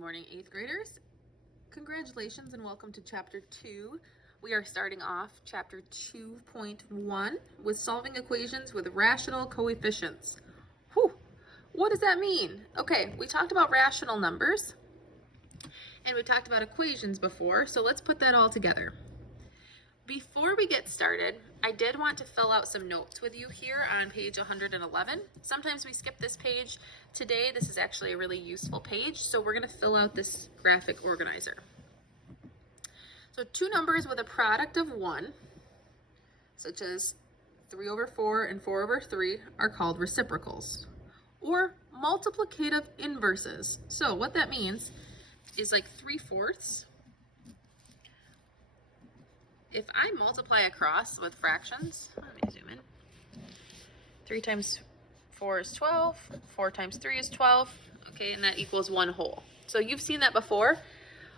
morning, 8th graders. Congratulations and welcome to Chapter 2. We are starting off Chapter 2.1 with solving equations with rational coefficients. Whew, what does that mean? Okay, we talked about rational numbers and we talked about equations before, so let's put that all together. Before we get started, I did want to fill out some notes with you here on page 111. Sometimes we skip this page. Today, this is actually a really useful page, so we're going to fill out this graphic organizer. So two numbers with a product of 1, such as 3 over 4 and 4 over 3, are called reciprocals, or multiplicative inverses. So what that means is like 3/4. If I multiply across with fractions, let me zoom in. 3 times 4 is 12, 4 times 3 is 12, okay, and that equals 1 whole. So you've seen that before.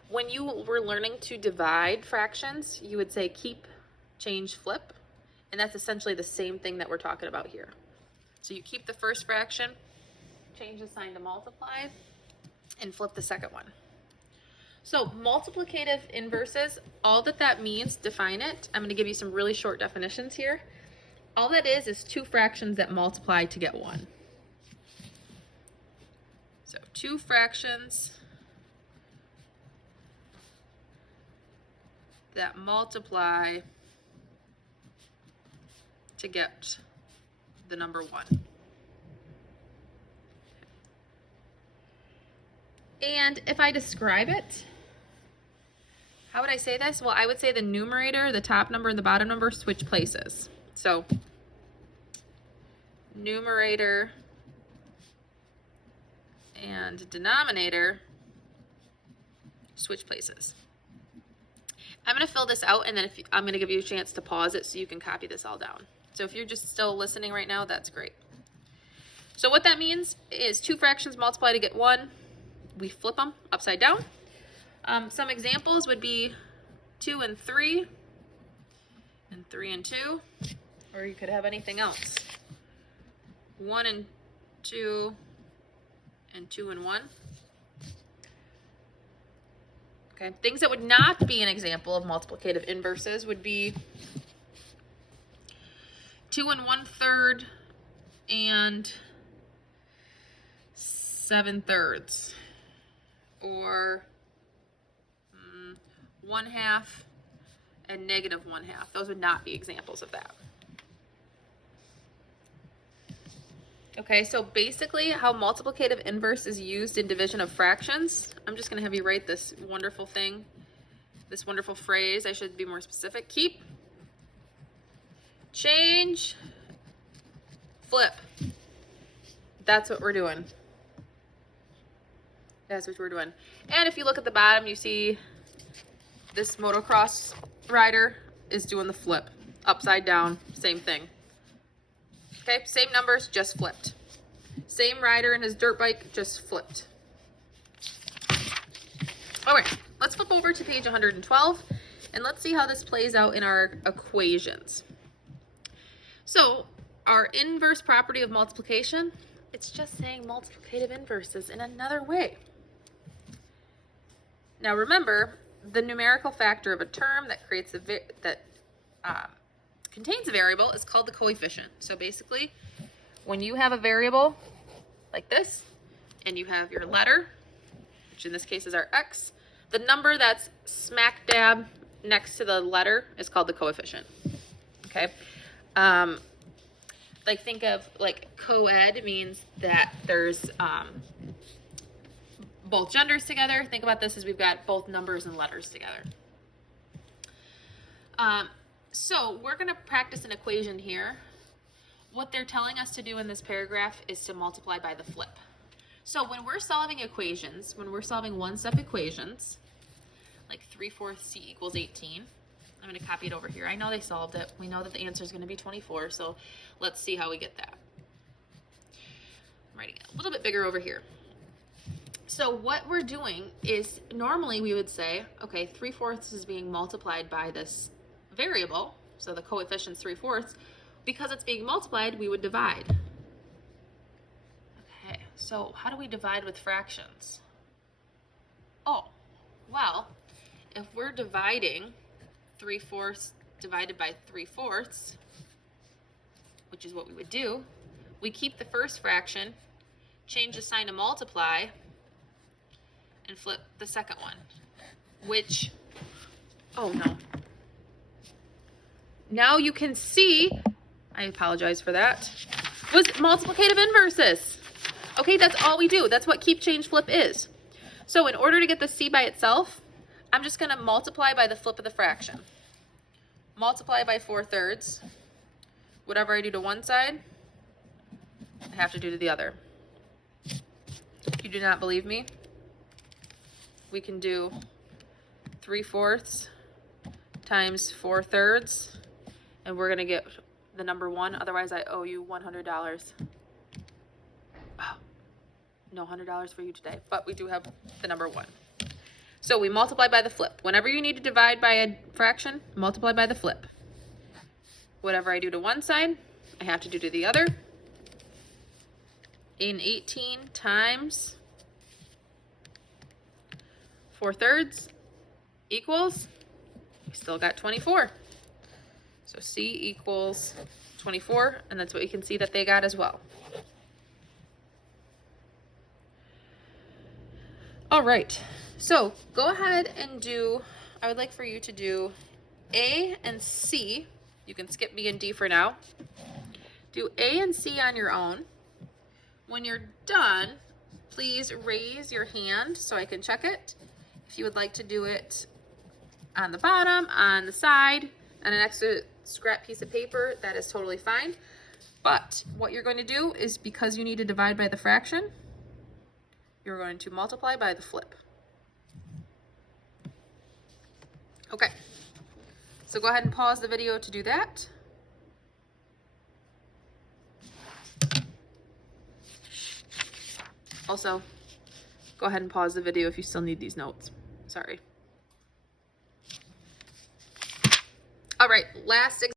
When you were learning to divide fractions, you would say keep, change, flip, and that's essentially the same thing that we're talking about here. So you keep the first fraction, change the sign to multiply, and flip the second one. So multiplicative inverses, all that means, define it. I'm going to give you some really short definitions here. All that is two fractions that multiply to get 1. So two fractions that multiply to get the number 1. And if I describe it, how would I say this? Well, I would say the numerator, the top number, and the bottom number switch places. So numerator and denominator switch places. I'm going to fill this out, and then I'm going to give you a chance to pause it so you can copy this all down. So if you're just still listening right now, that's great. So what that means is two fractions multiply to get 1. We flip them upside down. Some examples would be 2 and 3, and 3 and 2, or you could have anything else. 1 and 2, and 2 and 1. Okay, things that would not be an example of multiplicative inverses would be 2 and 1/3 and 7/3, or 1/2 and -1/2. Those would not be examples of that. Okay, so basically how multiplicative inverse is used in division of fractions, I'm just going to have you write this wonderful thing, this wonderful phrase. I should be more specific. Keep, change, flip. That's what we're doing. That's what we're doing. And if you look at the bottom, you see this motocross rider is doing the flip. Upside down, same thing. Okay, same numbers, just flipped. Same rider in his dirt bike, just flipped. All right, let's flip over to page 112, and let's see how this plays out in our equations. So our inverse property of multiplication, it's just saying multiplicative inverses in another way. Now remember, the numerical factor of a term that creates contains a variable is called the coefficient. So basically, when you have a variable like this, and you have your letter, which in this case is our x, the number that's smack dab next to the letter is called the coefficient. Okay? Like think of like co-ed means that there's both genders together. Think about this as we've got both numbers and letters together. So we're going to practice an equation here. What they're telling us to do in this paragraph is to multiply by the flip. So when we're solving equations, when we're solving one-step equations, like 3/4 c equals 18, I'm going to copy it over here. I know they solved it. We know that the answer is going to be 24, so let's see how we get that. I'm writing it a little bit bigger over here. So what we're doing is, normally we would say, okay, 3/4 is being multiplied by this variable, so the coefficient's 3/4. Because it's being multiplied, we would divide. Okay, so how do we divide with fractions? Oh, well, if we're dividing 3/4 divided by 3/4, which is what we would do, we keep the first fraction, change the sign to multiply, and flip the second one, which, oh no. Now you can see, I apologize for that, was multiplicative inverses. Okay, that's all we do. That's what keep, change, flip is. So in order to get the c by itself, I'm just gonna multiply by the flip of the fraction. Multiply by 4/3. Whatever I do to one side, I have to do to the other. If you do not believe me, we can do 3/4 times 4/3, and we're gonna get the number 1. Otherwise, I owe you $100. Oh, no $100 for you today, but we do have the number 1. So we multiply by the flip. Whenever you need to divide by a fraction, multiply by the flip. Whatever I do to one side, I have to do to the other. In 18 times 4/3 equals, we still got 24. So C equals 24, and that's what you can see that they got as well. All right, so go ahead and do, I would like for you to do A and C. You can skip B and D for now. Do A and C on your own. When you're done, please raise your hand so I can check it. If you would like to do it on the bottom, on the side, on an extra scrap piece of paper, that is totally fine. But what you're going to do is, because you need to divide by the fraction, you're going to multiply by the flip. Okay, so go ahead and pause the video to do that. Also, go ahead and pause the video if you still need these notes. Sorry. All right, last example.